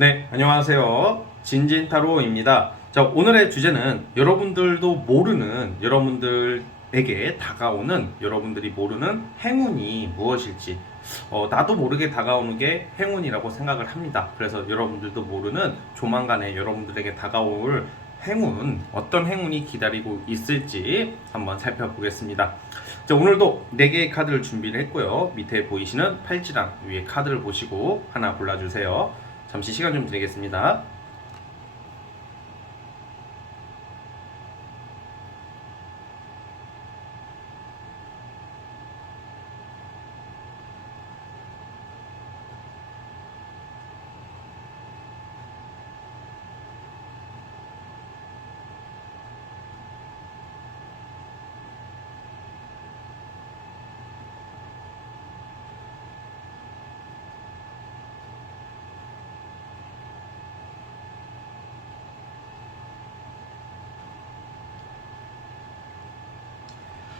네, 안녕하세요. 진진타로입니다. 자, 오늘의 주제는 여러분들도 모르는, 여러분들에게 다가오는, 여러분들이 모르는 행운이 무엇일지, 나도 모르게 다가오는 게 행운이라고 생각을 합니다. 그래서 여러분들도 모르는 조만간에 여러분들에게 다가올 행운, 어떤 행운이 기다리고 있을지 한번 살펴보겠습니다. 자, 오늘도 4개의 카드를 준비를 했고요. 밑에 보이시는 팔찌랑 위에 카드를 보시고 하나 골라주세요. 잠시 시간 좀 드리겠습니다.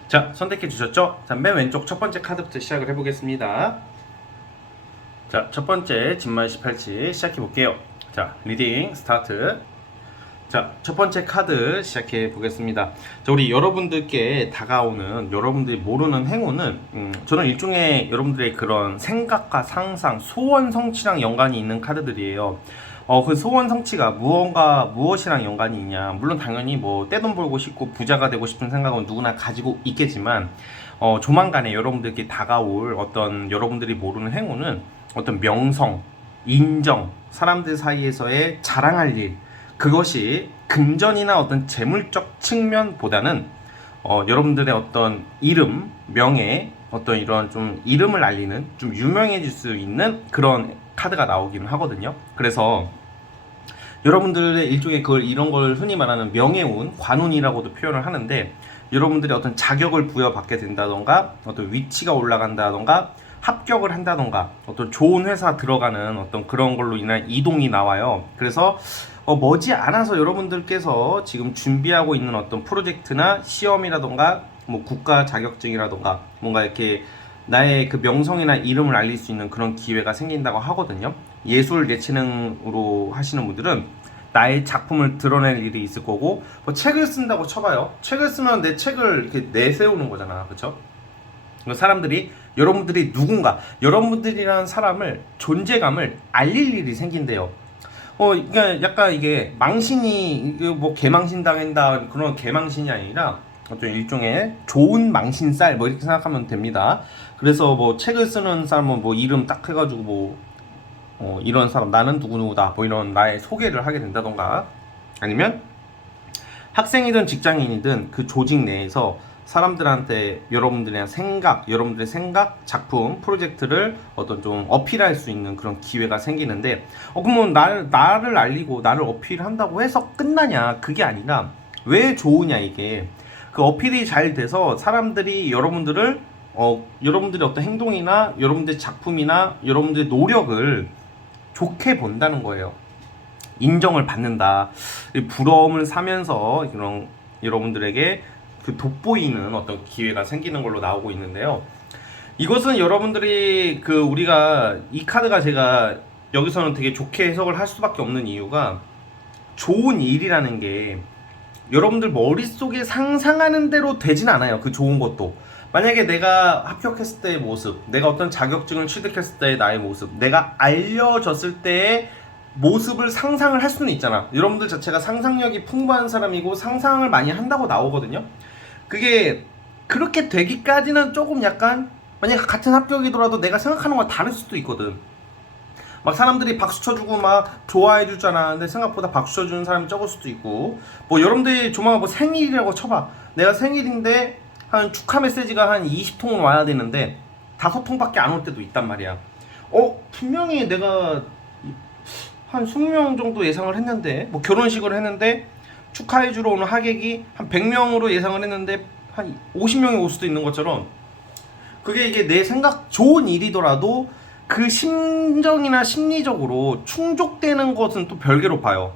자, 선택해 주셨죠? 자, 맨 왼쪽 첫 번째 카드부터 시작을 해보겠습니다. 자, 첫 번째 진말 18치 시작해 볼게요. 자, 리딩 스타트. 자, 첫 번째 카드 시작해 보겠습니다. 자, 우리 여러분들께 다가오는, 여러분들이 모르는 행운은 저는 일종의 여러분들의 그런 생각과 상상, 소원 성취랑 연관이 있는 카드들이에요. 그 소원 성취가 무엇이랑 연관이 있냐? 물론 당연히 뭐 떼돈 벌고 싶고 부자가 되고 싶은 생각은 누구나 가지고 있겠지만, 조만간에 여러분들께 다가올 어떤 여러분들이 모르는 행운은 어떤 명성, 인정, 사람들 사이에서의 자랑할 일, 그것이 금전이나 어떤 재물적 측면보다는 여러분들의 어떤 이름, 명예, 어떤 이런 좀 이름을 알리는, 좀 유명해질 수 있는 그런 카드가 나오기는 하거든요. 그래서 여러분들의 일종의 이런 걸 흔히 말하는 명예운, 관운이라고도 표현을 하는데, 여러분들이 어떤 자격을 부여받게 된다던가, 어떤 위치가 올라간다던가, 합격을 한다던가, 어떤 좋은 회사 들어가는 어떤 그런 걸로 인한 이동이 나와요. 그래서 머지않아서 여러분들께서 지금 준비하고 있는 어떤 프로젝트나 시험이라던가, 뭐 국가 자격증이라던가, 뭔가 이렇게 나의 그 명성이나 이름을 알릴 수 있는 그런 기회가 생긴다고 하거든요. 예술 예체능으로 하시는 분들은 나의 작품을 드러낼 일이 있을 거고, 뭐 책을 쓴다고 쳐봐요. 책을 쓰면 내 책을 이렇게 내세우는 거잖아, 그렇죠? 사람들이 여러분들이 누군가, 여러분들이라는 사람을, 존재감을 알릴 일이 생긴대요. 그러니까 약간 이게 망신이 뭐 개망신 당한다 그런 개망신이 아니라 어떤 일종의 좋은 망신살 뭐 이렇게 생각하면 됩니다. 그래서 뭐 책을 쓰는 사람은 뭐 이름 딱 해가지고 뭐 이런 사람 나는 누구누구다 뭐 이런 나의 소개를 하게 된다던가, 아니면 학생이든 직장인이든 그 조직 내에서 사람들한테 여러분들의 생각, 작품, 프로젝트를 어떤 좀 어필할 수 있는 그런 기회가 생기는데, 그러면 나를 알리고 나를 어필한다고 해서 끝나냐? 그게 아니라 왜 좋으냐 이게. 그 어필이 잘 돼서 사람들이 여러분들의 어떤 행동이나 여러분들의 작품이나 여러분들의 노력을 좋게 본다는 거예요. 인정을 받는다. 부러움을 사면서 이런 여러분들에게 그 돋보이는 어떤 기회가 생기는 걸로 나오고 있는데요. 이것은 여러분들이 우리가 이 카드가 제가 여기서는 되게 좋게 해석을 할 수밖에 없는 이유가, 좋은 일이라는 게 여러분들 머릿속에 상상하는 대로 되진 않아요. 그 좋은 것도. 만약에 내가 합격했을 때의 모습, 내가 어떤 자격증을 취득했을 때의 나의 모습, 내가 알려졌을 때의 모습을 상상을 할 수는 있잖아. 여러분들 자체가 상상력이 풍부한 사람이고 상상을 많이 한다고 나오거든요. 그게 그렇게 되기까지는 조금 약간, 만약 같은 합격이더라도 내가 생각하는 거랑 다를 수도 있거든. 막 사람들이 박수 쳐주고 막 좋아해 줄 줄 알았는데 생각보다 박수 쳐주는 사람이 적을 수도 있고, 뭐 여러분들이 조만간 뭐 생일이라고 쳐봐. 내가 생일인데 한 축하 메시지가 한 20통은 와야 되는데 5통밖에 안 올 때도 있단 말이야. 분명히 내가 한 20명 정도 예상을 했는데, 뭐 결혼식을 했는데 축하해주러 오는 하객이 한 100명으로 예상을 했는데 한 50명이 올 수도 있는 것처럼, 그게 이게 내 생각 좋은 일이더라도 그 심정이나 심리적으로 충족되는 것은 또 별개로 봐요.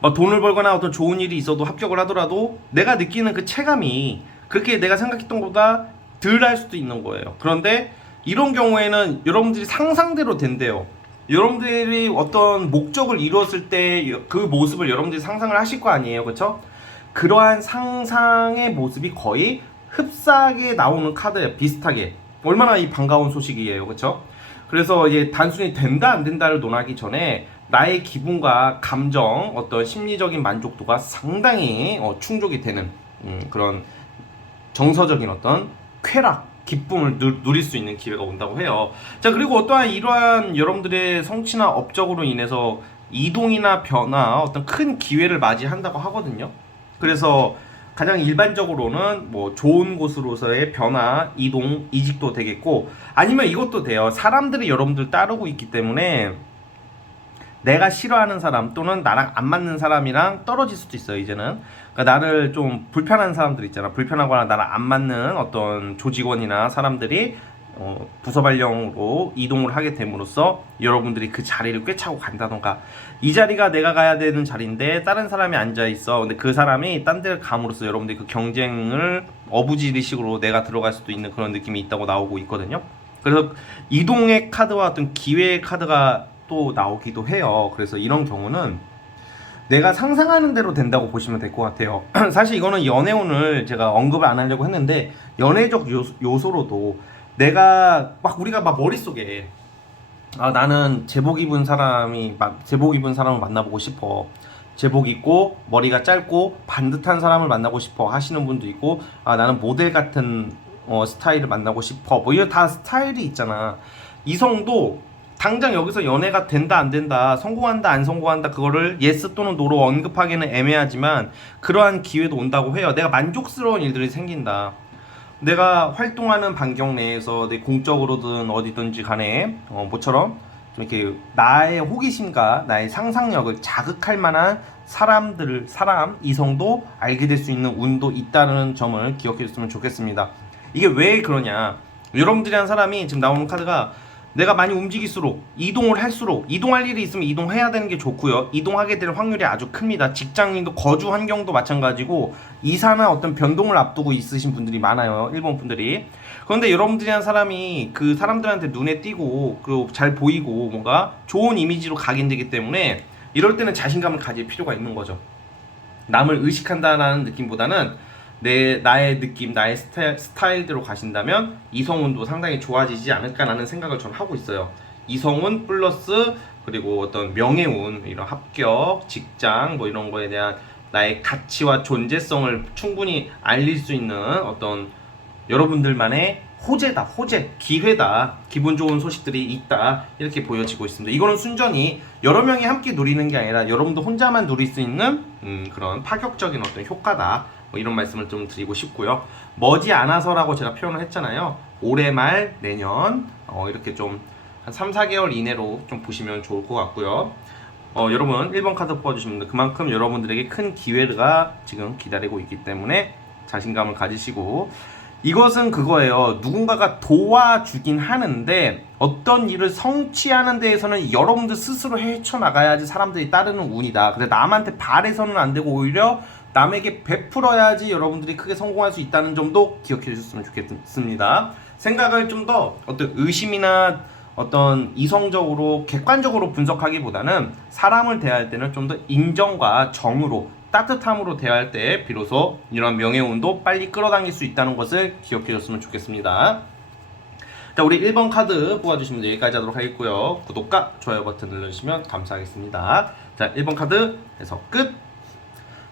막 돈을 벌거나 어떤 좋은 일이 있어도 합격을 하더라도 내가 느끼는 그 체감이 그렇게 내가 생각했던 것보다 덜 할 수도 있는 거예요. 그런데 이런 경우에는 여러분들이 상상대로 된대요. 여러분들이 어떤 목적을 이루었을 때 그 모습을 여러분들이 상상을 하실 거 아니에요, 그렇죠? 그러한 상상의 모습이 거의 흡사하게 나오는 카드예요. 비슷하게. 얼마나 이 반가운 소식이에요, 그렇죠? 그래서 이제 단순히 된다 안 된다를 논하기 전에 나의 기분과 감정, 어떤 심리적인 만족도가 상당히 충족이 되는 그런 정서적인 어떤 쾌락, 기쁨을 누릴 수 있는 기회가 온다고 해요. 자, 그리고 어떠한 이러한 여러분들의 성취나 업적으로 인해서 이동이나 변화, 어떤 큰 기회를 맞이한다고 하거든요. 그래서 가장 일반적으로는 뭐 좋은 곳으로서의 변화, 이동, 이직도 되겠고, 아니면 이것도 돼요. 사람들이 여러분들 따르고 있기 때문에 내가 싫어하는 사람 또는 나랑 안 맞는 사람이랑 떨어질 수도 있어요, 이제는. 그러니까 나를 좀 불편한 사람들 있잖아. 불편하거나 나랑 안 맞는 어떤 조직원이나 사람들이 부서 발령으로 이동을 하게 됨으로써 여러분들이 그 자리를 꿰차고 간다던가, 이 자리가 내가 가야 되는 자리인데 다른 사람이 앉아 있어. 근데 그 사람이 딴 데를 감으로써 여러분들이 그 경쟁을 어부지리식으로 내가 들어갈 수도 있는 그런 느낌이 있다고 나오고 있거든요. 그래서 이동의 카드와 어떤 기회의 카드가 또 나오기도 해요. 그래서 이런 경우는 내가 상상하는 대로 된다고 보시면 될 것 같아요. 사실 이거는 연애운을 제가 언급을 안 하려고 했는데, 연애적 요소로도 내가 막 우리가 막 머릿속에 나는 제복 입은 사람을 만나보고 싶어. 제복 입고 머리가 짧고 반듯한 사람을 만나고 싶어 하시는 분도 있고, 나는 모델 같은 스타일을 만나고 싶어. 뭐 이거 다 스타일이 있잖아. 이성도 당장 여기서 연애가 된다 안 된다, 성공한다 안 성공한다, 그거를 예스 또는 노로 언급하기는 애매하지만 그러한 기회도 온다고 해요. 내가 만족스러운 일들이 생긴다. 내가 활동하는 반경 내에서 내 공적으로든 어디든지 간에 모처럼 좀 이렇게 나의 호기심과 나의 상상력을 자극할 만한 사람, 이성도 알게 될 수 있는 운도 있다는 점을 기억해 줬으면 좋겠습니다. 이게 왜 그러냐, 여러분들이란 사람이 지금 나오는 카드가 내가 많이 움직일수록, 이동을 할수록, 이동할 일이 있으면 이동해야 되는 게 좋고요. 이동하게 될 확률이 아주 큽니다. 직장인도 거주 환경도 마찬가지고, 이사나 어떤 변동을 앞두고 있으신 분들이 많아요, 일본 분들이. 그런데 여러분들이란 사람이 그 사람들한테 눈에 띄고 그리고 잘 보이고 뭔가 좋은 이미지로 각인되기 때문에 이럴 때는 자신감을 가질 필요가 있는 거죠. 남을 의식한다라는 느낌보다는 나의 느낌, 나의 스타일대로 가신다면 이성운도 상당히 좋아지지 않을까라는 생각을 저는 하고 있어요. 이성운 플러스 그리고 어떤 명예운, 이런 합격, 직장 뭐 이런 거에 대한 나의 가치와 존재성을 충분히 알릴 수 있는 어떤 여러분들만의 호재, 기회다, 기분 좋은 소식들이 있다, 이렇게 보여지고 있습니다. 이거는 순전히 여러 명이 함께 누리는 게 아니라 여러분도 혼자만 누릴 수 있는 그런 파격적인 어떤 효과다, 뭐 이런 말씀을 좀 드리고 싶고요. 머지않아서라고 제가 표현을 했잖아요. 올해 말 내년 이렇게 좀 한 3-4개월 이내로 좀 보시면 좋을 것 같고요. 여러분 1번 카드 뽑아주시면 그만큼 여러분들에게 큰 기회가 지금 기다리고 있기 때문에 자신감을 가지시고, 이것은 그거예요. 누군가가 도와주긴 하는데 어떤 일을 성취하는 데에서는 여러분들 스스로 헤쳐나가야지 사람들이 따르는 운이다. 근데 남한테 바래서는 안 되고 오히려 남에게 베풀어야지 여러분들이 크게 성공할 수 있다는 점도 기억해 주셨으면 좋겠습니다. 생각을 좀 더 어떤 의심이나 어떤 이성적으로 객관적으로 분석하기보다는 사람을 대할 때는 좀 더 인정과 정으로, 따뜻함으로 대할 때 비로소 이런 명예운도 빨리 끌어당길 수 있다는 것을 기억해 줬으면 좋겠습니다. 자, 우리 1번 카드 뽑아주시면 여기까지 하도록 하겠고요. 구독과 좋아요 버튼 눌러주시면 감사하겠습니다. 자, 1번 카드 해서 끝.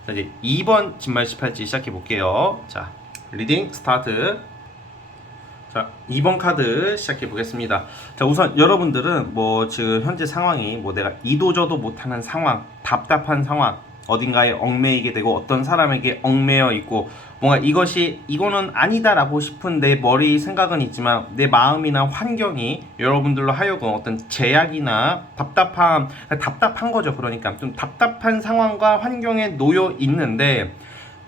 자, 이제 2번 진말 18지 시작해 볼게요. 자, 리딩 스타트. 자, 2번 카드 시작해 보겠습니다. 자, 우선 여러분들은 뭐 지금 현재 상황이 뭐 내가 이도저도 못하는 상황, 답답한 상황, 어딘가에 얽매이게 되고 어떤 사람에게 얽매여 있고, 뭔가 이거는 아니다라고 싶은 내 머리 생각은 있지만 내 마음이나 환경이 여러분들로 하여금 어떤 제약이나 답답한 거죠. 그러니까 좀 답답한 상황과 환경에 놓여 있는데,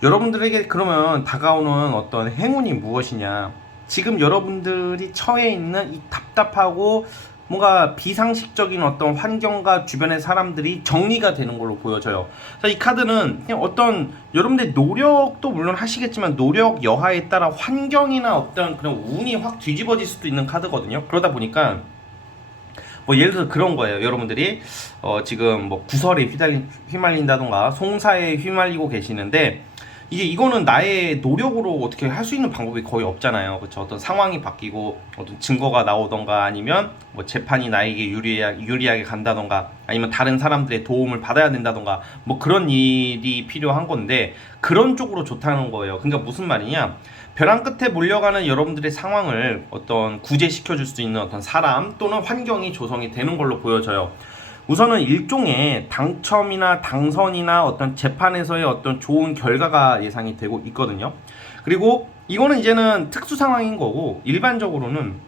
여러분들에게 그러면 다가오는 어떤 행운이 무엇이냐? 지금 여러분들이 처해 있는 이 답답하고 뭔가 비상식적인 어떤 환경과 주변의 사람들이 정리가 되는 걸로 보여져요. 자, 이 카드는 그냥 어떤 여러분들의 노력도 물론 하시겠지만 노력 여하에 따라 환경이나 어떤 그런 운이 확 뒤집어질 수도 있는 카드거든요. 그러다 보니까 뭐 예를 들어서 그런 거예요. 여러분들이 지금 뭐 구설에 휘말린다던가 송사에 휘말리고 계시는데 이거는 나의 노력으로 어떻게 할 수 있는 방법이 거의 없잖아요. 그렇죠? 어떤 상황이 바뀌고 어떤 증거가 나오던가 아니면 뭐 재판이 나에게 유리하게 간다던가 아니면 다른 사람들의 도움을 받아야 된다던가 뭐 그런 일이 필요한 건데 그런 쪽으로 좋다는 거예요. 그러니까 무슨 말이냐? 벼랑 끝에 몰려가는 여러분들의 상황을 어떤 구제시켜 줄 수 있는 어떤 사람 또는 환경이 조성이 되는 걸로 보여져요. 우선은 일종의 당첨이나 당선이나 어떤 재판에서의 어떤 좋은 결과가 예상이 되고 있거든요. 그리고 이거는 이제는 특수 상황인 거고 일반적으로는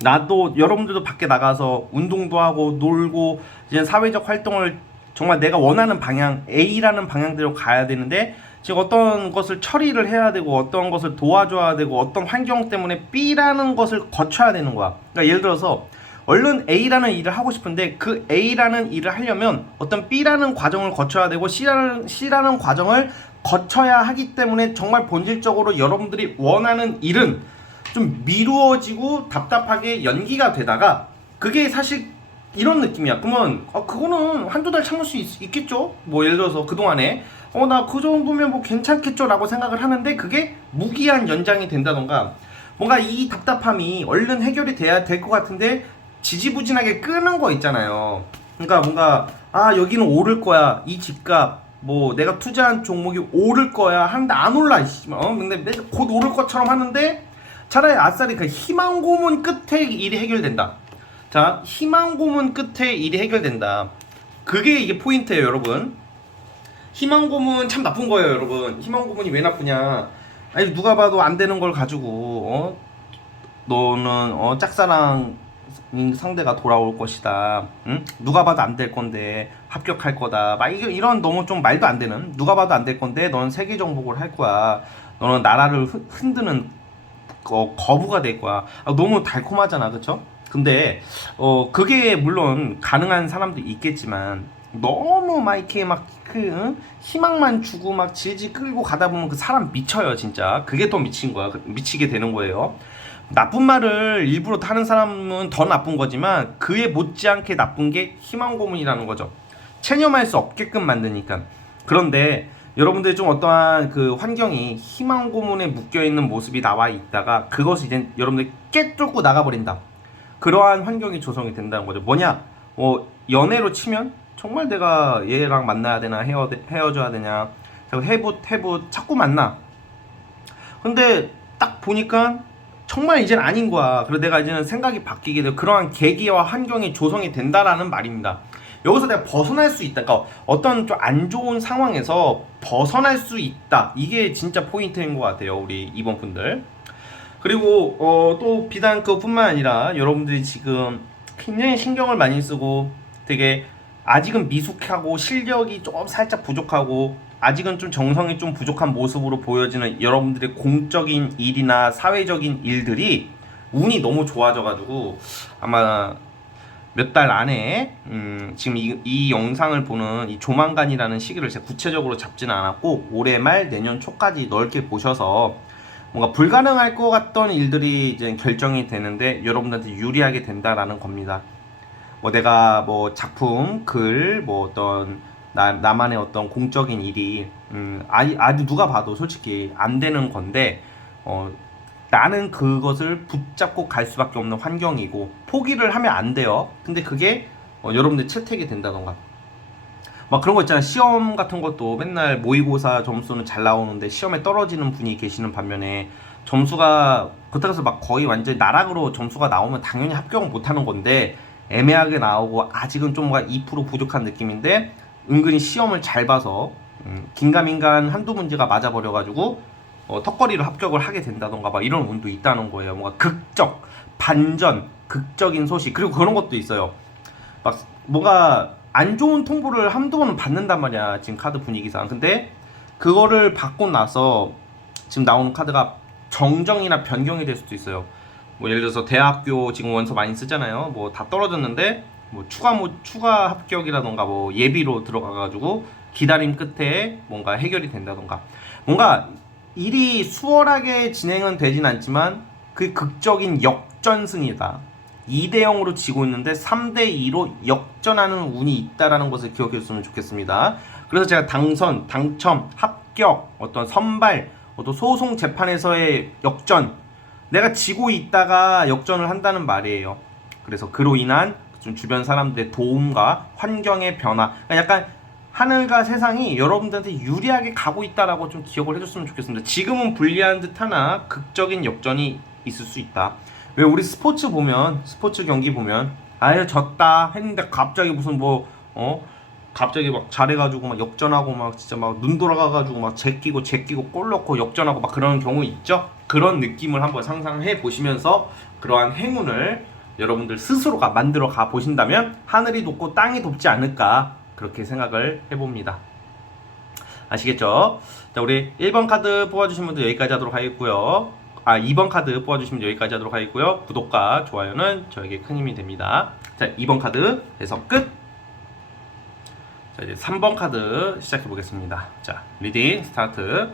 나도 여러분들도 밖에 나가서 운동도 하고 놀고 이제 사회적 활동을 정말 내가 원하는 방향 A라는 방향대로 가야 되는데 지금 어떤 것을 처리를 해야 되고 어떤 것을 도와줘야 되고 어떤 환경 때문에 B라는 것을 거쳐야 되는 거야. 그러니까 예를 들어서 얼른 A라는 일을 하고 싶은데 그 A라는 일을 하려면 어떤 B라는 과정을 거쳐야 되고 C라는 과정을 거쳐야 하기 때문에 정말 본질적으로 여러분들이 원하는 일은 좀 미루어지고 답답하게 연기가 되다가 그게 사실 이런 느낌이야. 그러면 그거는 한두 달 참을 수 있겠죠? 뭐 예를 들어서 그동안에 나 그 정도면 뭐 괜찮겠죠? 라고 생각을 하는데 그게 무기한 연장이 된다던가 뭔가 이 답답함이 얼른 해결이 돼야 될 것 같은데 지지부진하게 끄는 거 있잖아요. 그러니까 뭔가 여기는 오를 거야. 이 집값 뭐 내가 투자한 종목이 오를 거야 하는데 안 올라. 근데 곧 오를 것처럼 하는데 차라리 아싸리 그 희망 고문 끝에 일이 해결된다. 자, 희망 고문 끝에 일이 해결된다. 그게 이게 포인트예요, 여러분. 희망 고문 참 나쁜 거예요, 여러분. 희망 고문이 왜 나쁘냐? 아니 누가 봐도 안 되는 걸 가지고 너는 짝사랑 상대가 돌아올 것이다. 응? 누가 봐도 안 될 건데 합격할 거다. 막 이런 너무 좀 말도 안 되는 누가 봐도 안 될 건데 너는 세계 정복을 할 거야. 너는 나라를 흔드는 거부가 될 거야. 너무 달콤하잖아, 그쵸? 근데 그게 물론 가능한 사람도 있겠지만 너무 막 이렇게 희망만 주고 막 질질 끌고 가다 보면 그 사람 미쳐요, 진짜. 그게 더 미친 거야. 미치게 되는 거예요. 나쁜 말을 일부러 하는 사람은 더 나쁜 거지만 그에 못지않게 나쁜 게 희망 고문이라는 거죠. 체념할 수 없게끔 만드니까. 그런데 여러분들이 좀 어떠한 그 환경이 희망 고문에 묶여 있는 모습이 나와 있다가 그것을 이제 여러분들이 깨뚫고 나가버린다. 그러한 환경이 조성이 된다는 거죠. 뭐냐? 연애로 치면 정말 내가 얘랑 만나야 되나 헤어져야 되냐. 해붓 자꾸 만나. 근데 딱 보니까 정말 이제는 아닌 거야. 그래서 내가 이제는 생각이 바뀌게 되고 그러한 계기와 환경이 조성이 된다라는 말입니다. 여기서 내가 벗어날 수 있다. 그러니까 어떤 좀 안 좋은 상황에서 벗어날 수 있다. 이게 진짜 포인트인 것 같아요, 우리 이번 분들. 그리고 또 비단 그뿐만 아니라 여러분들이 지금 굉장히 신경을 많이 쓰고 되게 아직은 미숙하고 실력이 좀 살짝 부족하고 아직은 좀 정성이 좀 부족한 모습으로 보여지는 여러분들의 공적인 일이나 사회적인 일들이 운이 너무 좋아져가지고 아마 몇 달 안에 지금 이 영상을 보는 이 조만간이라는 시기를 제가 구체적으로 잡지는 않았고 올해 말 내년 초까지 넓게 보셔서 뭔가 불가능할 것 같던 일들이 이제 결정이 되는데 여러분들한테 유리하게 된다라는 겁니다. 뭐 내가 뭐 작품, 글, 뭐 어떤 나만의 어떤 공적인 일이 아주 누가 봐도 솔직히 안 되는 건데 나는 그것을 붙잡고 갈 수밖에 없는 환경이고 포기를 하면 안 돼요. 근데 그게 여러분들 채택이 된다던가 막 그런 거 있잖아. 시험 같은 것도 맨날 모의고사 점수는 잘 나오는데 시험에 떨어지는 분이 계시는 반면에 점수가 그렇다고 해서 막 거의 완전히 나락으로 점수가 나오면 당연히 합격은 못하는 건데 애매하게 나오고 아직은 좀 뭔가 2% 부족한 느낌인데 은근히 시험을 잘 봐서 긴가민가한 한두 문제가 맞아버려가지고 턱걸이로 합격을 하게 된다던가 막 이런 운도 있다는 거예요. 뭔가 극적, 반전, 극적인 소식. 그리고 그런 것도 있어요. 막 뭔가 안 좋은 통보를 한두 번은 받는단 말이야, 지금 카드 분위기상. 근데 그거를 받고 나서 지금 나오는 카드가 정정이나 변경이 될 수도 있어요. 뭐 예를 들어서 대학교 지금 원서 많이 쓰잖아요. 뭐 다 떨어졌는데 뭐 추가 합격이라던가 뭐 예비로 들어가가지고 기다림 끝에 뭔가 해결이 된다던가 뭔가 일이 수월하게 진행은 되진 않지만 그 극적인 역전승이다. 2대 0으로 지고 있는데 3대 2로 역전하는 운이 있다라는 것을 기억해 줬으면 좋겠습니다. 그래서 제가 당선, 당첨, 합격, 어떤 선발, 어떤 소송 재판에서의 역전, 내가 지고 있다가 역전을 한다는 말이에요. 그래서 그로 인한 좀 주변 사람들의 도움과 환경의 변화, 그러니까 약간 하늘과 세상이 여러분들한테 유리하게 가고 있다라고 좀 기억을 해줬으면 좋겠습니다. 지금은 불리한 듯하나 극적인 역전이 있을 수 있다. 왜 우리 스포츠 보면, 스포츠 경기 보면 아유 졌다 했는데 갑자기 무슨 갑자기 막 잘해가지고 막 역전하고 막 진짜 막 눈 돌아가가지고 막 제끼고 골 넣고 역전하고 막 그런 경우 있죠. 그런 느낌을 한번 상상해 보시면서 그러한 행운을 여러분들 스스로가 만들어 가 보신다면 하늘이 돕고 땅이 돕지 않을까, 그렇게 생각을 해봅니다. 아시겠죠? 자, 우리 1번 카드 뽑아주신 분들 여기까지 하도록 하겠고요. 2번 카드 뽑아주시면 여기까지 하도록 하겠고요. 구독과 좋아요는 저에게 큰 힘이 됩니다. 자, 2번 카드에서 끝! 자, 이제 3번 카드 시작해 보겠습니다. 자, 리딩 스타트.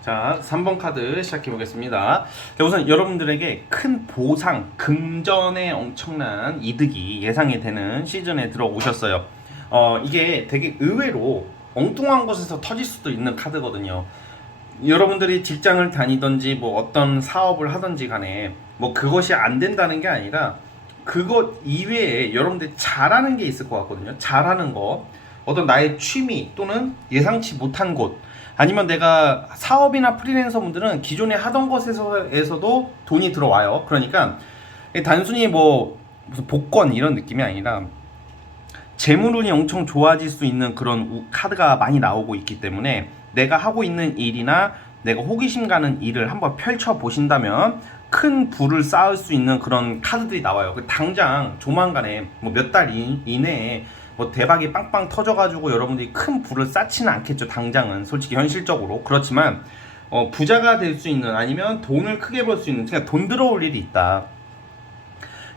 자, 3번 카드 시작해 보겠습니다. 자, 우선 여러분들에게 큰 보상, 금전의 엄청난 이득이 예상이 되는 시즌에 들어오셨어요. 이게 되게 의외로 엉뚱한 곳에서 터질 수도 있는 카드거든요. 여러분들이 직장을 다니던지 뭐 어떤 사업을 하던지 간에 뭐 그것이 안 된다는 게 아니라 그것 이외에 여러분들이 잘하는 게 있을 것 같거든요. 잘하는 거, 어떤 나의 취미 또는 예상치 못한 곳, 아니면 내가 사업이나 프리랜서 분들은 기존에 하던 것에서도 돈이 들어와요. 그러니까 단순히 뭐 무슨 복권 이런 느낌이 아니라 재물운이 엄청 좋아질 수 있는 그런 카드가 많이 나오고 있기 때문에 내가 하고 있는 일이나 내가 호기심 가는 일을 한번 펼쳐 보신다면 큰 부를 쌓을 수 있는 그런 카드들이 나와요. 당장 조만간에 뭐 몇 달 이내에 뭐 대박이 빵빵 터져가지고 여러분들이 큰 부를 쌓지는 않겠죠. 당장은 솔직히 현실적으로. 그렇지만 부자가 될 수 있는, 아니면 돈을 크게 벌 수 있는, 그러니까 돈 들어올 일이 있다.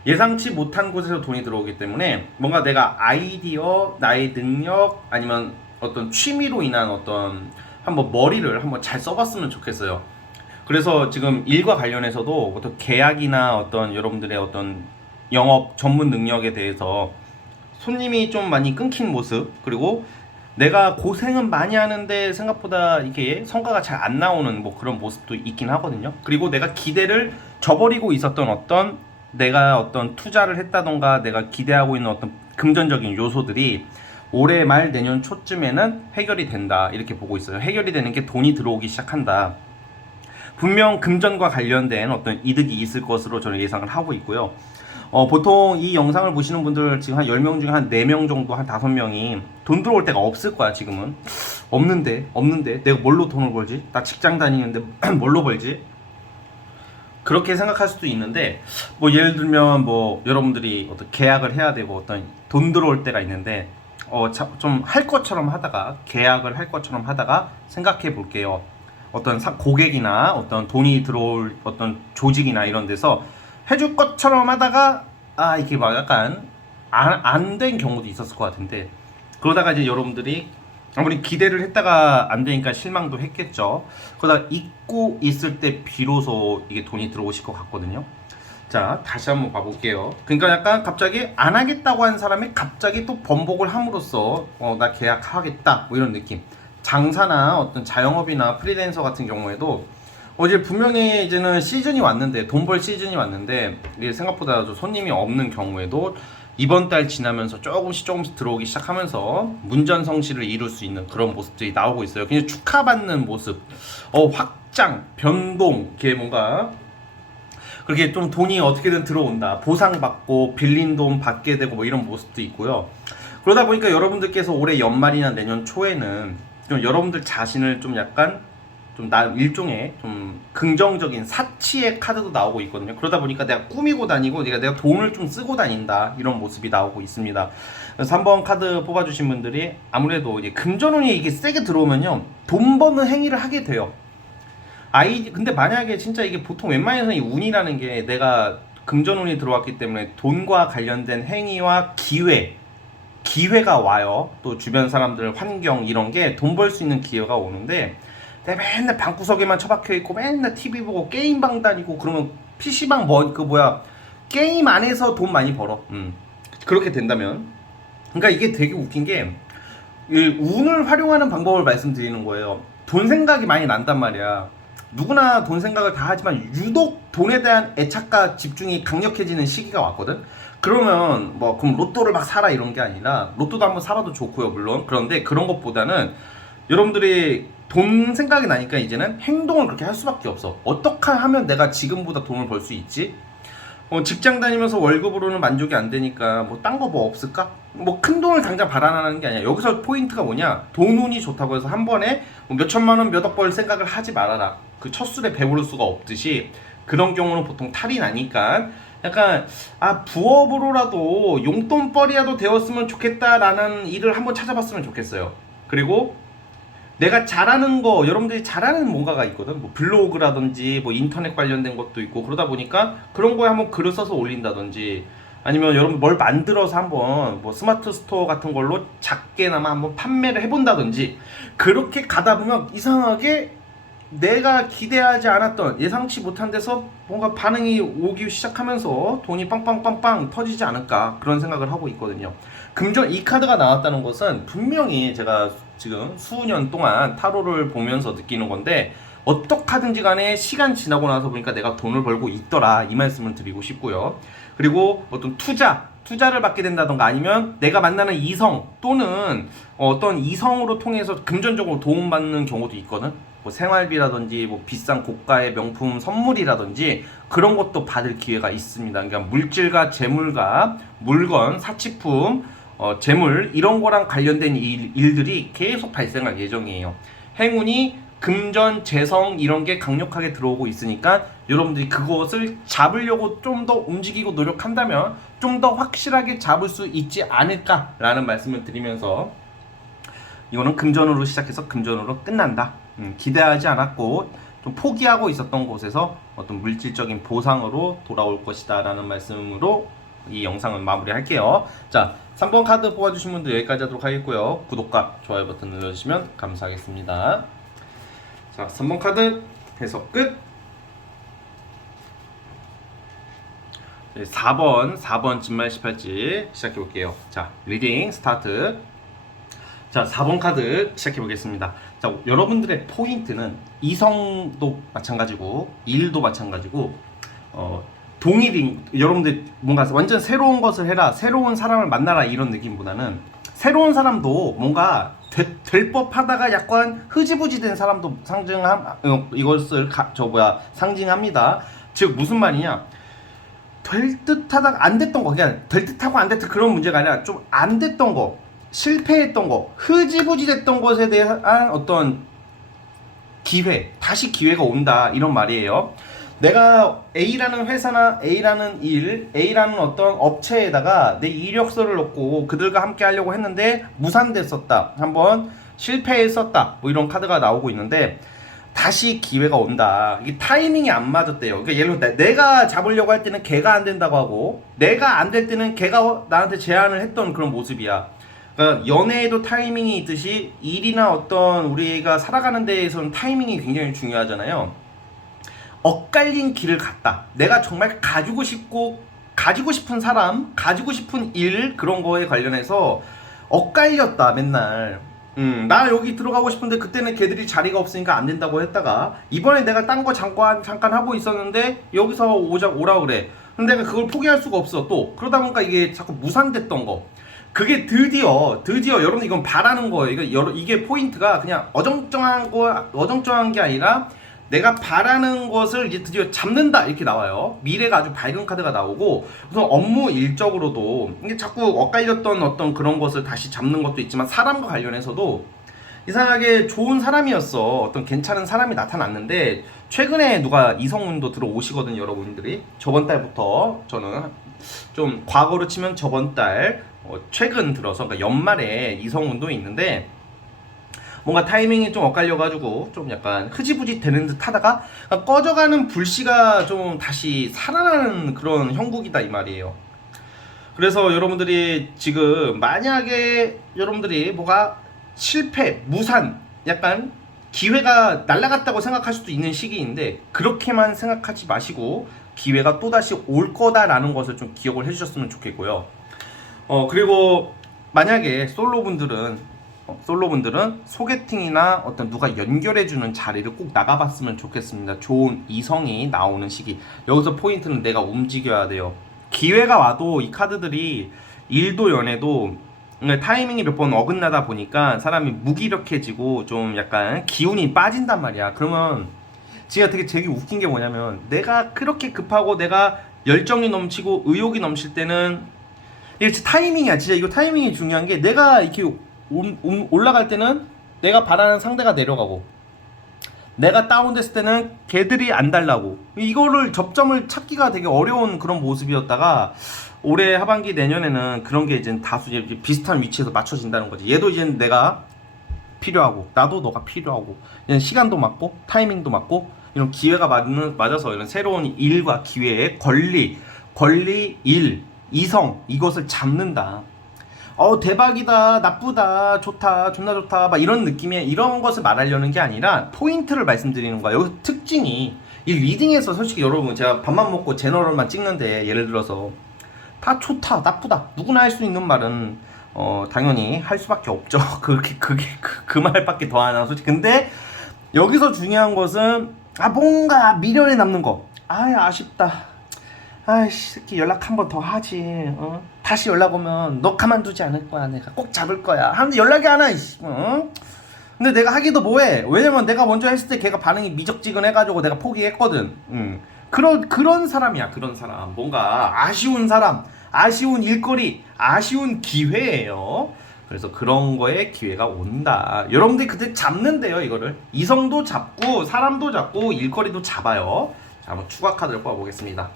예상치 못한 곳에서 돈이 들어오기 때문에 뭔가 내가 아이디어, 나의 능력, 아니면 어떤 취미로 인한 어떤 한번 머리를 한번 잘 써봤으면 좋겠어요. 그래서 지금 일과 관련해서도 어떤 계약이나 어떤 여러분들의 어떤 영업 전문 능력에 대해서 손님이 좀 많이 끊긴 모습, 그리고 내가 고생은 많이 하는데 생각보다 이게 성과가 잘 안 나오는 뭐 그런 모습도 있긴 하거든요. 그리고 내가 기대를 저버리고 있었던 어떤 내가 어떤 투자를 했다던가 내가 기대하고 있는 어떤 금전적인 요소들이 올해 말 내년 초쯤에는 해결이 된다, 이렇게 보고 있어요. 해결이 되는 게 돈이 들어오기 시작한다. 분명 금전과 관련된 어떤 이득이 있을 것으로 저는 예상을 하고 있고요. 보통 이 영상을 보시는 분들 지금 한 10명 중에 한 4명 정도, 한 5명이 돈 들어올 때가 없을 거야. 지금은 없는데 내가 뭘로 돈을 벌지? 나 직장 다니는데 뭘로 벌지? 그렇게 생각할 수도 있는데, 뭐 예를 들면 뭐 여러분들이 어떤 계약을 해야 되고 어떤 돈 들어올 때가 있는데 좀 할 것처럼 하다가, 계약을 할 것처럼 하다가 생각해 볼게요. 어떤 고객이나 어떤 돈이 들어올 어떤 조직이나 이런 데서 해줄 것처럼 하다가 이게 막 약간 안 된 경우도 있었을 것 같은데, 그러다가 이제 여러분들이 아무리 기대를 했다가 안 되니까 실망도 했겠죠. 그러다가 잊고 있을 때 비로소 이게 돈이 들어오실 것 같거든요. 자, 다시 한번 봐볼게요. 그러니까 약간 갑자기 안 하겠다고 한 사람이 갑자기 또 번복을 함으로써 나 계약하겠다 뭐 이런 느낌. 장사나 어떤 자영업이나 프리랜서 같은 경우에도 이제 분명히 이제는 시즌이 왔는데, 돈 벌 시즌이 왔는데 이게 생각보다 손님이 없는 경우에도 이번 달 지나면서 조금씩 들어오기 시작하면서 문전성시를 이룰 수 있는 그런 모습들이 나오고 있어요. 그냥 축하받는 모습, 확장, 변동, 이게 뭔가 그렇게 좀 돈이 어떻게든 들어온다, 보상받고 빌린 돈 받게 되고 뭐 이런 모습도 있고요. 그러다 보니까 여러분들께서 올해 연말이나 내년 초에는 좀 여러분들 자신을 좀 약간 좀 일종의 좀 긍정적인 사치의 카드도 나오고 있거든요. 그러다 보니까 내가 꾸미고 다니고 내가 돈을 좀 쓰고 다닌다, 이런 모습이 나오고 있습니다. 그래서 3번 카드 뽑아주신 분들이 아무래도 이제 금전운이 이게 세게 들어오면요, 돈 버는 행위를 하게 돼요. 근데 만약에 진짜 이게 보통 웬만해서는 이 운이라는 게 내가 금전운이 들어왔기 때문에 돈과 관련된 행위와 기회가 와요. 또 주변 사람들 환경 이런 게 돈 벌 수 있는 기회가 오는데, 내가 맨날 방구석에만 처박혀 있고 맨날 TV 보고 게임방 다니고 그러면 PC방 게임 안에서 돈 많이 벌어. 그렇게 된다면. 그러니까 이게 되게 웃긴 게 이 운을 활용하는 방법을 말씀드리는 거예요. 돈 생각이 많이 난단 말이야. 누구나 돈 생각을 다 하지만 유독 돈에 대한 애착과 집중이 강력해지는 시기가 왔거든. 그러면 뭐 그럼 로또를 막 사라 이런 게 아니라 로또도 한번 사봐도 좋고요, 물론. 그런데 그런 것보다는 여러분들이 돈 생각이 나니까 이제는 행동을 그렇게 할 수밖에 없어. 어떻게 하면 내가 지금보다 돈을 벌 수 있지? 직장 다니면서 월급으로는 만족이 안 되니까 뭐 딴 거 뭐 없을까? 뭐 큰 돈을 당장 바라는 게 아니야. 여기서 포인트가 뭐냐? 돈 운이 좋다고 해서 한 번에 뭐 몇 천만 원, 몇 억 벌 생각을 하지 말아라. 그 첫 술에 배부를 수가 없듯이 그런 경우는 보통 탈이 나니까 약간 부업으로라도 용돈벌이라도 되었으면 좋겠다라는 일을 한번 찾아봤으면 좋겠어요. 그리고 내가 잘하는 거, 여러분들이 잘하는 뭔가가 있거든. 뭐 블로그라든지 뭐 인터넷 관련된 것도 있고 그러다 보니까 그런 거에 한번 글을 써서 올린다든지 아니면 여러분 뭘 만들어서 한번 뭐 스마트 스토어 같은 걸로 작게나마 한번 판매를 해본다든지 그렇게 가다 보면 이상하게 내가 기대하지 않았던 예상치 못한 데서 뭔가 반응이 오기 시작하면서 돈이 빵빵빵빵 터지지 않을까 그런 생각을 하고 있거든요. 금전 이 카드가 나왔다는 것은 분명히 제가 지금 수년 동안 타로를 보면서 느끼는 건데 어떡하든지 간에 시간 지나고 나서 보니까 내가 돈을 벌고 있더라 이 말씀을 드리고 싶고요. 그리고 어떤 투자를 받게 된다던가 아니면 내가 만나는 이성 또는 어떤 이성으로 통해서 금전적으로 도움받는 경우도 있거든. 뭐 생활비라든지 뭐 비싼 고가의 명품 선물이라든지 그런 것도 받을 기회가 있습니다. 그러니까 물질과 재물과 물건, 사치품, 재물 이런 거랑 관련된 일들이 계속 발생할 예정이에요. 행운이 금전, 재성 이런 게 강력하게 들어오고 있으니까 여러분들이 그것을 잡으려고 좀 더 움직이고 노력한다면 좀 더 확실하게 잡을 수 있지 않을까라는 말씀을 드리면서 이거는 금전으로 시작해서 금전으로 끝난다. 기대하지 않았고 좀 포기하고 있었던 곳에서 어떤 물질적인 보상으로 돌아올 것이다 라는 말씀으로 이 영상을 마무리할게요. 자, 3번 카드 뽑아주신 분들 여기까지 하도록 하겠고요. 구독과 좋아요 버튼 눌러주시면 감사하겠습니다. 자, 3번 카드 해석 끝. 4번 진말 18지 시작해볼게요. 자, 리딩 스타트. 자, 4번 카드 시작해보겠습니다. 자, 여러분들의 포인트는 이성도 마찬가지고 일도 마찬가지고 동일인 여러분들 뭔가 완전 새로운 것을 해라, 새로운 사람을 만나라 이런 느낌보다는 새로운 사람도 뭔가 될 법하다가 약간 흐지부지 된 사람도 이것을 상징합니다. 즉 무슨 말이냐? 될 듯하다가 안 됐던 거, 그냥 될 듯하고 안 됐던 그런 문제가 아니라 좀 안 됐던 거, 실패했던 거, 흐지부지 됐던 것에 대한 어떤 기회, 다시 기회가 온다 이런 말이에요. 내가 A라는 회사나 A라는 일, A라는 어떤 업체에다가 내 이력서를 넣고 그들과 함께 하려고 했는데 무산됐었다, 한번 실패했었다, 뭐 이런 카드가 나오고 있는데 다시 기회가 온다. 이게 타이밍이 안 맞았대요. 그러니까 예를 들어 내가 잡으려고 할 때는 걔가 안 된다고 하고 내가 안 될 때는 걔가 나한테 제안을 했던 그런 모습이야. 그러니까 연애에도 타이밍이 있듯이 일이나 어떤 우리가 살아가는 데에서는 타이밍이 굉장히 중요하잖아요. 엇갈린 길을 갔다. 내가 정말 가지고 싶은 사람, 가지고 싶은 일 그런 거에 관련해서 엇갈렸다 맨날. 나 여기 들어가고 싶은데 그때는 걔들이 자리가 없으니까 안 된다고 했다가 이번에 내가 딴 거 잠깐 하고 있었는데 여기서 오라 그래. 근데 내가 그걸 포기할 수가 없어 또. 그러다 보니까 이게 자꾸 무산됐던 거. 그게 드디어 여러분 이건 바라는 거예요. 이게 포인트가 그냥 어정쩡한 게 아니라 내가 바라는 것을 이제 드디어 잡는다 이렇게 나와요. 미래가 아주 밝은 카드가 나오고 우선 업무 일적으로도 이게 자꾸 엇갈렸던 어떤 그런 것을 다시 잡는 것도 있지만 사람과 관련해서도 이상하게 좋은 사람이었어. 어떤 괜찮은 사람이 나타났는데 최근에 누가 이성운도 들어오시거든요, 여러분들이. 저번 달부터 저는 좀 과거로 치면 저번 달 최근 들어서 그러니까 연말에 이성운도 있는데 뭔가 타이밍이 좀 엇갈려가지고 좀 약간 흐지부지 되는 듯 하다가 꺼져가는 불씨가 좀 다시 살아나는 그런 형국이다 이 말이에요. 그래서 여러분들이 지금 만약에 여러분들이 뭐가 실패, 무산, 약간 기회가 날아갔다고 생각할 수도 있는 시기인데 그렇게만 생각하지 마시고 기회가 또다시 올 거다라는 것을 좀 기억을 해주셨으면 좋겠고요. 그리고 만약에 솔로분들은 소개팅이나 어떤 누가 연결해주는 자리를 꼭 나가봤으면 좋겠습니다. 좋은 이성이 나오는 시기. 여기서 포인트는 내가 움직여야 돼요. 기회가 와도 이 카드들이 일도 연애도 타이밍이 몇 번 어긋나다 보니까 사람이 무기력해지고 좀 약간 기운이 빠진단 말이야. 그러면 진짜 되게 웃긴 게 뭐냐면, 내가 그렇게 급하고 내가 열정이 넘치고 의욕이 넘칠 때는 이게 진짜 타이밍이야. 진짜 이거 타이밍이 중요한 게, 내가 이렇게 올라갈 때는 내가 바라는 상대가 내려가고, 내가 다운됐을 때는 걔들이 안 달라고, 이거를 접점을 찾기가 되게 어려운 그런 모습이었다가 올해 하반기 내년에는 그런 게 이제 다수 이렇게 비슷한 위치에서 맞춰진다는 거지. 얘도 이제 내가 필요하고 나도 너가 필요하고, 이런 시간도 맞고 타이밍도 맞고, 이런 기회가 맞아서 이런 새로운 일과 기회의 권리, 일, 이성, 이것을 잡는다. 대박이다, 나쁘다, 좋다, 존나 좋다, 막 이런 느낌의 이런 것을 말하려는 게 아니라 포인트를 말씀드리는 거야. 여기 특징이, 이 리딩에서 솔직히 여러분, 제가 밥만 먹고 제너럴만 찍는데 예를 들어서 다 좋다, 나쁘다, 누구나 할 수 있는 말은 당연히 할 수밖에 없죠. 그 말밖에 더 안 하나 솔직히. 근데 여기서 중요한 것은 뭔가 미련에 남는 거. 아쉽다. 아이씨, 새끼 연락 한 번 더 하지. 다시 연락 오면 너 가만두지 않을 거야. 내가 꼭 잡을 거야. 하는데 연락이 안 와. 근데 내가 하기도 뭐해. 왜냐면 내가 먼저 했을 때 걔가 반응이 미적지근해가지고 내가 포기했거든. 그런 사람이야. 그런 사람. 뭔가 아쉬운 사람, 아쉬운 일거리, 아쉬운 기회예요. 그래서 그런 거에 기회가 온다. 여러분들이 그때 잡는데요, 이거를. 이성도 잡고 사람도 잡고 일거리도 잡아요. 자, 한번 추가 카드를 뽑아보겠습니다.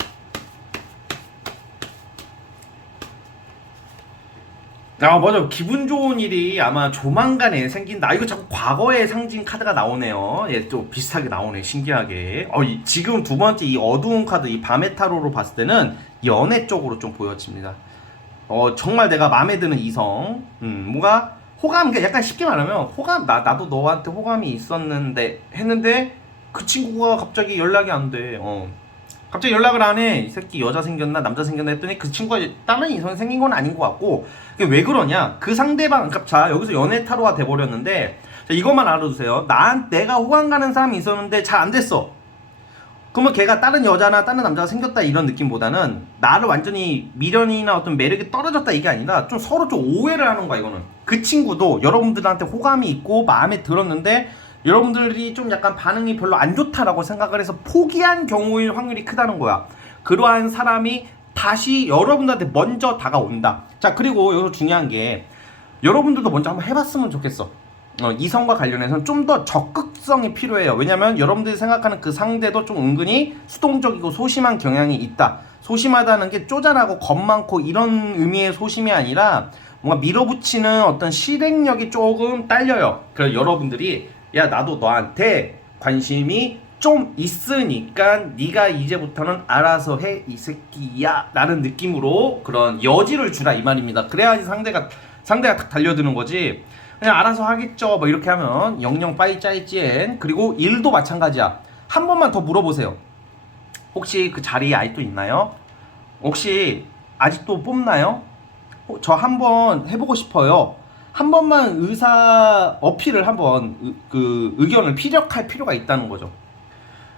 맞아. 기분 좋은 일이 아마 조만간에 생긴다. 이거 자꾸 과거의 상징 카드가 나오네요. 예, 좀 비슷하게 나오네. 신기하게. 지금 두 번째 이 어두운 카드, 이 밤의 타로로 봤을 때는 연애 쪽으로 좀 보여집니다. 정말 내가 마음에 드는 이성, 뭔가 호감, 그러니까 약간 쉽게 말하면 호감, 나도 너한테 호감이 있었는데 했는데 그 친구가 갑자기 연락이 안 돼. 갑자기 연락을 안 해. 이 새끼 여자 생겼나 남자 생겼나 했더니 그 친구가 다른 이성이 생긴 건 아닌 것 같고. 이게 왜 그러냐? 그 상대방, 그러니까 자, 여기서 연애 타로가 돼버렸는데, 자, 이것만 알아두세요. 내가 호감 가는 사람이 있었는데 잘 안 됐어. 그러면 걔가 다른 여자나 다른 남자가 생겼다 이런 느낌보다는 나를 완전히 미련이나 어떤 매력이 떨어졌다 이게 아니라 좀 서로 좀 오해를 하는 거야. 이거는 그 친구도 여러분들한테 호감이 있고 마음에 들었는데 여러분들이 좀 약간 반응이 별로 안 좋다라고 생각을 해서 포기한 경우일 확률이 크다는 거야. 그러한 사람이 다시 여러분들한테 먼저 다가온다. 자, 그리고 여기서 중요한 게, 여러분들도 먼저 한번 해봤으면 좋겠어. 이성과 관련해서는 좀 더 적극성이 필요해요. 왜냐면 여러분들이 생각하는 그 상대도 좀 은근히 수동적이고 소심한 경향이 있다. 소심하다는 게 쪼잔하고 겁 많고 이런 의미의 소심이 아니라 뭔가 밀어붙이는 어떤 실행력이 조금 딸려요. 그래서 여러분들이 나도 너한테 관심이 좀 있으니까 네가 이제부터는 알아서 해 이 새끼야 라는 느낌으로 그런 여지를 주라 이 말입니다. 그래야지 상대가 딱 달려드는 거지. 그냥 알아서 하겠죠 뭐 이렇게 하면 영영 빠이짜이찌엔. 그리고 일도 마찬가지야. 한 번만 더 물어보세요. 혹시 그 자리에 아직도 있나요? 혹시 아직도 뽑나요? 저 한번 해보고 싶어요. 한 번만 의사 어필을 한번 그 의견을 피력할 필요가 있다는 거죠.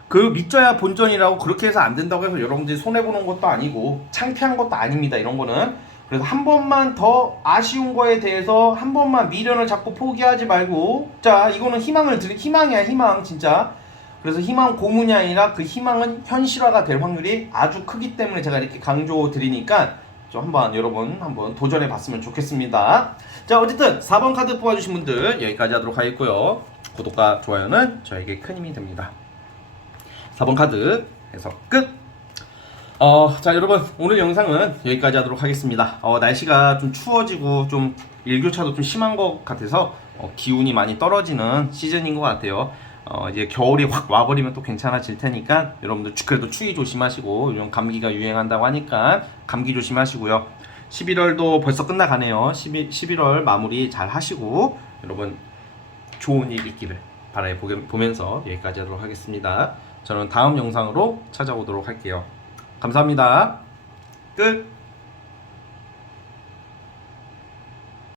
그 믿져야 본전이라고 그렇게 해서 안 된다고 해서 여러분들이 손해보는 것도 아니고 창피한 것도 아닙니다. 이런 거는. 그래서 한 번만 더 아쉬운 거에 대해서 한 번만 미련을 잡고 포기하지 말고, 자, 이거는 희망이야, 희망 진짜. 그래서 희망 고문이 아니라 그 희망은 현실화가 될 확률이 아주 크기 때문에 제가 이렇게 강조 드리니까 좀 여러분 한번 도전해 봤으면 좋겠습니다. 자, 어쨌든 4번 카드 뽑아주신 분들 여기까지 하도록 하겠고요. 구독과 좋아요는 저에게 큰 힘이 됩니다. 4번 카드 해석 끝! 자, 여러분 오늘 영상은 여기까지 하도록 하겠습니다. 날씨가 좀 추워지고 좀 일교차도 좀 심한 것 같아서 기운이 많이 떨어지는 시즌인 것 같아요. 이제 겨울이 확 와버리면 또 괜찮아질 테니까 여러분들 그래도 추위 조심하시고, 이런 감기가 유행한다고 하니까 감기 조심하시고요. 11월도 벌써 끝나가네요. 11월 마무리 잘 하시고 여러분 좋은 일 있기를 바라보면서 여기까지 하도록 하겠습니다. 저는 다음 영상으로 찾아오도록 할게요. 감사합니다. 끝.